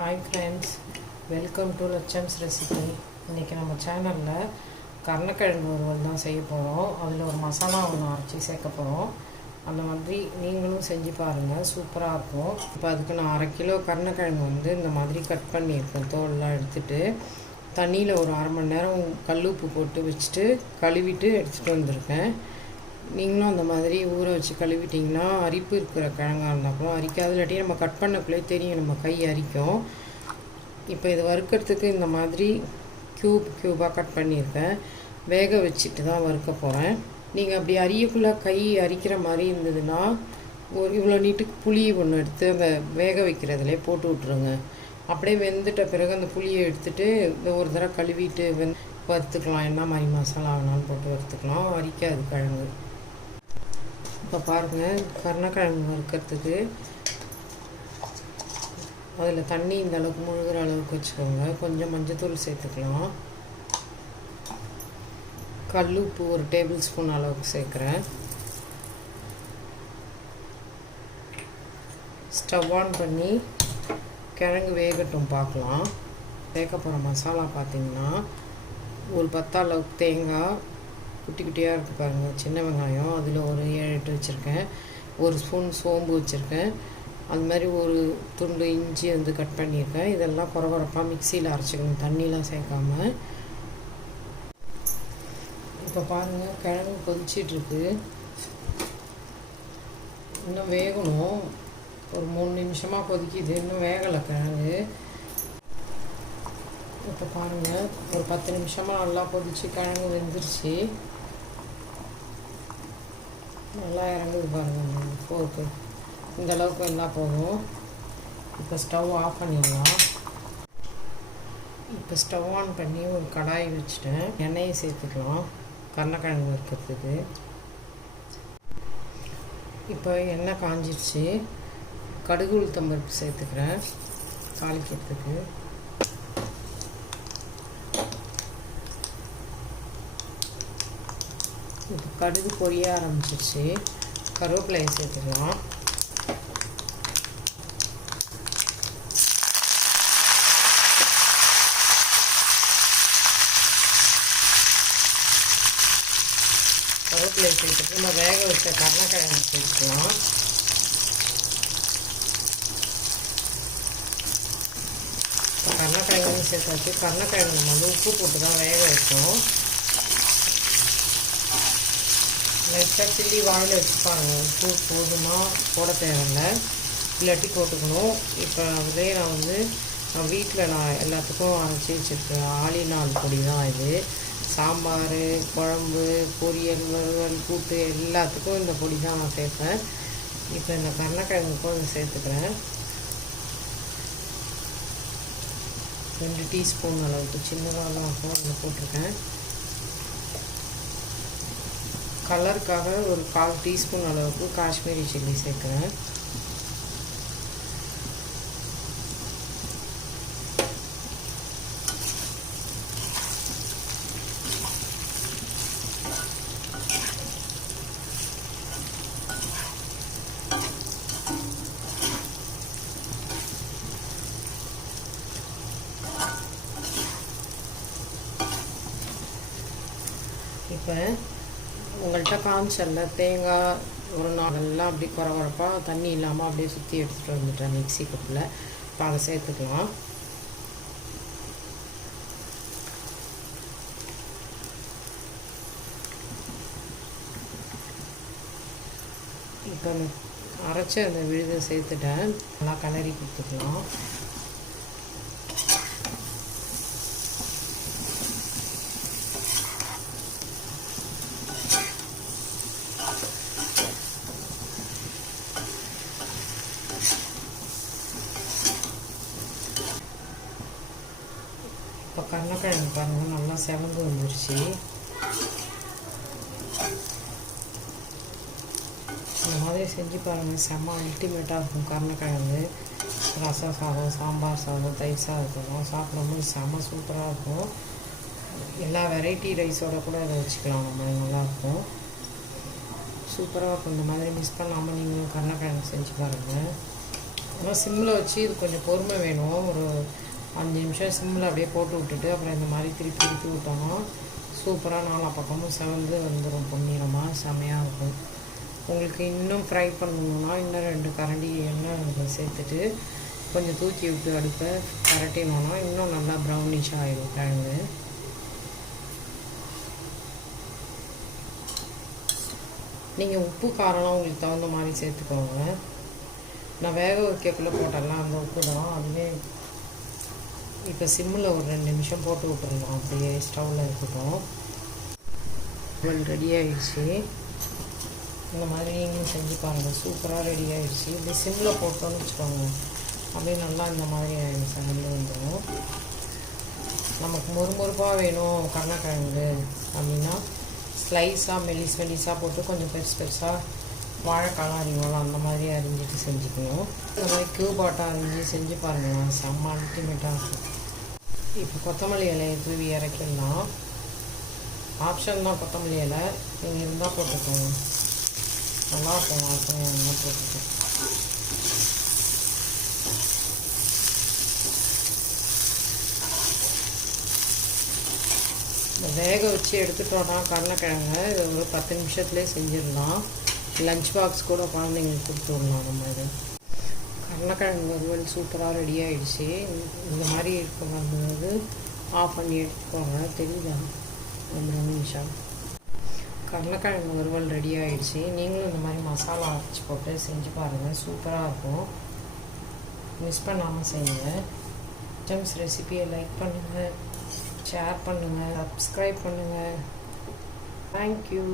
Hi friends, welcome to லட்சம்ஸ் recipe. இன்றைக்கி நம்ம சேனலில் கருணக்கிழங்கு வறுவல் தான் செய்ய போகிறோம். அதில் ஒரு மசாலா ஒன்று அரைச்சி சேர்க்க போகிறோம். அந்த மாதிரி நீங்களும் செஞ்சு பாருங்கள், சூப்பராக இருக்கும். இப்போ அதுக்கு நான் 1/2 கிலோ கருணக்கிழங்கு இந்த மாதிரி கட் பண்ணியிருக்கேன். தோலெலாம் எடுத்துகிட்டு தண்ணியில் ஒரு 1/2 மணி நேரம் கல்லுப்பு போட்டு வச்சுட்டு கழுவிட்டு எடுத்துகிட்டு வந்திருக்கேன். நீங்களும் அந்த மாதிரி ஊற வச்சு கழுவிட்டிங்கன்னா அரிப்பு இருக்கிற கிழங்காக இருந்தால் கூட அரிக்காது. இல்லாட்டி நம்ம கட் பண்ணக்குள்ளே தெரியும் நம்ம கை அரிக்கும். இப்போ இது வறுக்கிறதுக்கு இந்த மாதிரி க்யூபாக கட் பண்ணியிருக்கேன். வேக வச்சுட்டு தான் வறுக்க போகிறேன். நீங்கள் அப்படி அரியக்குள்ளே கை அரிக்கிற மாதிரி இருந்ததுன்னா இவ்வளோ நீட்டுக்கு புளி ஒன்று எடுத்து அந்த வேக வைக்கிறதுலே போட்டு விட்ருங்க. அப்படியே வெந்துட்ட பிறகு அந்த புளியை எடுத்துகிட்டு ஒரு தடவை கழுவிட்டு வறுத்துக்கலாம். என்ன மாதிரி மசாலா வேணாலும் போட்டு வறுத்துக்கலாம், அரிக்காது கிழங்கு. இப்போ பாருங்கள், கருணக்கிழங்கு வறுக்கிறதுக்கு அதில் தண்ணி இந்த அளவுக்கு முழுகிற அளவுக்கு வச்சுக்கோங்க. கொஞ்சம் மஞ்சத்தூள் சேர்த்துக்கலாம். கல்லுப்பு 1 டேபிள் ஸ்பூன் அளவுக்கு சேர்க்குறேன். ஸ்டவ் ஆன் பண்ணி கிழங்கு வேகட்டும் பார்க்கலாம். சேர்க்க போகிற மசாலா பார்த்திங்கன்னா ஒரு 10 அளவுக்கு தேங்காய், குட்டி குட்டியாக இருக்குது பாருங்கள், சின்ன வெங்காயம், அதில் ஒரு 7-8 வச்சுருக்கேன். 1 ஸ்பூன் சோம்பு வச்சுருக்கேன். அது மாதிரி ஒரு துண்டு இஞ்சி கட் பண்ணியிருக்கேன். இதெல்லாம் குறப்பாக மிக்சியில் அரைச்சிக்கணும், தண்ணிலாம் சேர்க்காம. இப்போ பாருங்கள், கிழங்கு கொதிச்சிட்ருக்கு. இன்னும் வேகணும். ஒரு 3 நிமிஷமாக கொதிக்குது, இன்னும் வேகலை கிழங்கு. இப்போ பாருங்கள், ஒரு 10 நிமிஷமாக நல்லா கொதிச்சு கிழங்கு வெந்துருச்சு. நல்லா இறங்குது பாருங்கள் போக்கு. இந்த அளவுக்கு இருந்தால் போதும். இப்போ ஸ்டவ் ஆஃப் பண்ணிடலாம். இப்போ ஸ்டவ் ஆன் பண்ணி ஒரு கடாய் வச்சுட்டேன். எண்ணெயை சேர்த்துக்கலாம் கருணக்கிழங்கு இருக்கிறதுக்கு. இப்போ எண்ணெய் காஞ்சிடுச்சு. கடுகு உளுத்தம்பருப்பு சேர்த்துக்கிறேன் தாளிக்கிறதுக்கு. இப்போ கடுகு பொரிய ஆரம்பிச்சிருச்சு. கருவேப்பிலையை சேர்த்துக்கலாம். கருவேப்பிலையை சேர்த்துட்டு நம்ம வேக வச்ச கருணக்கிழங்கு சேர்த்துக்கலாம். கருணக்கிழங்கு சேர்த்தாச்சு. கருணக்கிழங்கு நம்ம உப்பு போட்டு தான் வேக வைச்சோம். லைட்டாக சில்லி வாயில் வச்சுப்பாங்க. உப்பு போதுமா போட தேவையில்லை, இல்லாட்டி போட்டுக்கணும். இப்போ அதே நான் வீட்டில் எல்லாத்துக்கும் அரைச்சி வச்சுருக்கேன். ஆளிநாள் பொடி தான் இது. சாம்பார், குழம்பு, பொரியல், வறுவல், கூட்டு எல்லாத்துக்கும் இந்த பொடி தான் நான் சேர்ப்பேன். இப்போ இந்த கருணக்கிழங்குக்கும் அதை சேர்த்துக்கிறேன். 2 டீஸ்பூன் அளவுக்கு சின்னதாக தான் அதில் போட்டிருக்கேன். கலருக்காக ஒரு 1/4 டீஸ்பூன் அளவுக்கு காஷ்மீரி சில்லி சேர்க்குறேன். இப்போ உங்கள்கிட்ட காமிச்சல்ல தேங்காய் ஒரு நாளெல்லாம் அப்படி குறப்பாக தண்ணி இல்லாமல் அப்படியே சுற்றி எடுத்துகிட்டு வந்துட்டேன் மிக்ஸி கப்பில். இப்போ அதை சேர்த்துக்கலாம். இப்போ அரைச்ச அந்த விழுதை சேர்த்துட்டேன். நல்லா கிளறி கொடுத்துக்கலாம். இப்போ கருணக்கிழங்கு பாருங்கள் நல்லா செவந்து வந்துருச்சு. இந்த மாதிரி செஞ்சு பாருங்கள், செம்ம அல்டிமேட்டாக இருக்கும். கருணக்கிழங்கு ரசம் சாதம், சாம்பார் சாதம், தயிர் சாதம் சாப்பிடும்போது செம்ம சூப்பராக இருக்கும். எல்லா வெரைட்டி ரைஸோடு கூட அதை வச்சுக்கலாம் நம்ம. நல்லாயிருக்கும், சூப்பராக இருக்கும். இந்த மாதிரி மிஸ் பண்ணாமல் நீங்களும் கருணக்கிழங்கு செஞ்சு பாருங்கள். ஆனால் சிம்மில் வச்சு இது கொஞ்சம் பொறுமை வேணும். ஒரு 5 நிமிஷம் சிம்மில் அப்படியே போட்டு விட்டுட்டு அப்புறம் இந்த மாதிரி திருப்பி திருப்பி விட்டோம்னா சூப்பராக நாலா பக்கமும் செவந்து வந்துடும், பொன்னிறமாக செமையாக இருக்கும். உங்களுக்கு இன்னும் ஃப்ரை பண்ணணுன்னா இன்னும் 2 கரண்டி எண்ணெய் சேர்த்துட்டு கொஞ்சம் தூக்கி விட்டு அடுப்பை பரட்டினோன்னா இன்னும் நல்லா ப்ரௌனிஷ் ஆகிடும் கிழங்கு. நீங்கள் உப்பு காரம்லாம் உங்களுக்கு தகுந்த மாதிரி சேர்த்துக்கோங்க. நான் வேக வைக்கக்குள்ளே போட்டலாம் அந்த உப்பு தான். அதுவே இப்போ சிம்மில் ஒரு 2 நிமிஷம் போட்டு விட்டுருலாம், அப்படியே ஸ்டவ்வில் இருக்கட்டும். ரெடி ஆகிடுச்சு. இந்த மாதிரி நீங்களும் செஞ்சு பாருங்கள், சூப்பராக ரெடி ஆகிடுச்சு. இப்படி சிம்மில் போட்டோன்னு வச்சுக்கோங்க, அப்படியே நல்லா இந்த மாதிரி சமையல் வந்துடும். நமக்கு மொறுமொறுப்பாக வேணும் கருணக்கிழங்கு அப்படின்னா ஸ்லைஸாக மெலிஸாக போட்டு கொஞ்சம் பெருசாக வாழைக்காலாம் அறிவோம் அந்த மாதிரி அரிஞ்சிட்டு செஞ்சுக்கணும். இந்த மாதிரி க்யூபாட்டாக அரிஞ்சு செஞ்சு பாருங்கள், செம்ம அல்டிமேட்டாக இருக்கும். இப்போ கொத்தமல்லி இலையை தூவி இறக்கிடலாம். ஆப்ஷன் தான் கொத்தமல்லி இலை, நீங்கள் இருந்தால் போட்டுக்கோங்க, நல்லாயிருக்கும். வாசனை இருந்தால் போட்டுக்கோங்க. வேக வச்சு எடுத்துட்டோன்னா கருணக்கிழங்கு இது ஒரு 10 நிமிஷத்துலேயே செஞ்சிடலாம். லஞ்ச் பாக்ஸ் கூட குழந்தைங்களுக்கு கொடுத்து விடலாம். நம்ம இது கருணக்கிழங்கு வறுவல் சூப்பராக ரெடி ஆகிடுச்சு. இந்த மாதிரி இருக்க வரும்போது ஆஃப் பண்ணி எடுத்துக்கோங்க. தெரியுதா ரொம்ப நிமிஷம் கருணக்கிழங்கு வறுவல் ரெடி ஆகிடுச்சு. நீங்களும் இந்த மாதிரி மசாலா அரைச்சி போட்டு செஞ்சு பாருங்கள், சூப்பராக இருக்கும். மிஸ் பண்ணாமல் செய்யுங்க. ஜெம்ஸ் ரெசிபியை லைக் பண்ணுங்கள், ஷேர் பண்ணுங்கள், சப்ஸ்கிரைப் பண்ணுங்கள். தேங்க்யூ.